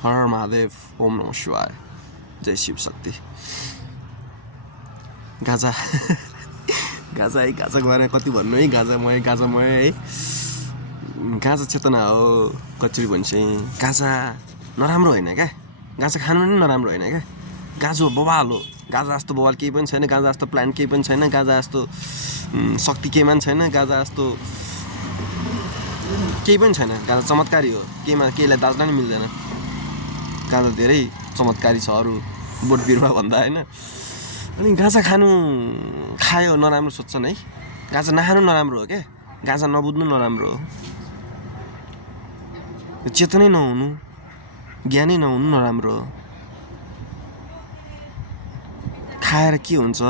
हर हर महादेव, ओम नमः शिवाय, जय शिव शक्ति। गाजा गाजा है, गाजाको बारेमा कति भन्नु है, गाजामय है। गाजा चेतना हो, कचरी भन्छ। गाजा नराम्रो होइन क्या, गाजा खानु पनि नराम्रो होइन क्या। गाजा बवाल हो, गाजा जस्तो बवाल केही पनि छैन, गाजा जस्तो प्लान्ट केही पनि छैन, गाजा जस्तो शक्ति केहीमा पनि छैन, गाजा जस्तो केही पनि छैन। गाजा चमत्कारी हो, केहीलाई दाच्न नि मिल्दैन। गाजा धेरै चमत्कारी छ अरू बोट बिरुवा भन्दा होइन। अनि गाजा खायो नराम्रो सोध्छन् है। गाजा नखानु नराम्रो हो क्या, गाजा नबुझ्नु नराम्रो हो। चेतनै नहुनु, ज्ञानै नहुनु नराम्रो हो। खाएर के हुन्छ,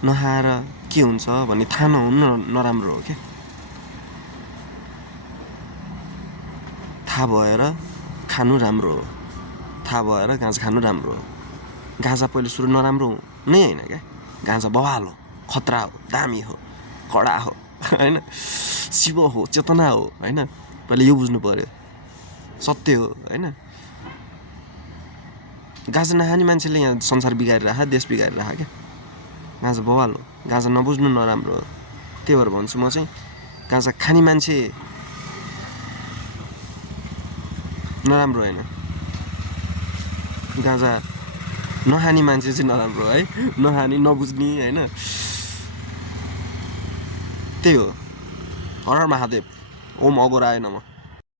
नखाएर के हुन्छ भन्ने थाहा नहुनु नराम्रो हो क्या। थाहा भएर खानु राम्रो हो, थाहा भएर गाजा खानु राम्रो हो। गाजा पहिले सुरु नराम्रो नै होइन क्या, गाजा बवाल हो, खतरा हो, दामी हो, कडा हो होइन, शिव हो, चेतना हो होइन। पहिले यो बुझ्नु पर्यो, सत्य हो होइन। गाजा नखाने मान्छेले यहाँ संसार बिगारिराख, देश बिगारिराख क्या। गाजा बवाल हो, गाजा नबुझ्नु नराम्रो हो। त्यही भएर भन्छु म चाहिँ, गाजा खाने मान्छे नराम्रो होइन, गाजा नखाने मान्छे चाहिँ नराम्रो है। नखाने, नबुझ्ने होइन, त्यही हो। हर हर महादेव, ओम अघोराय नमः।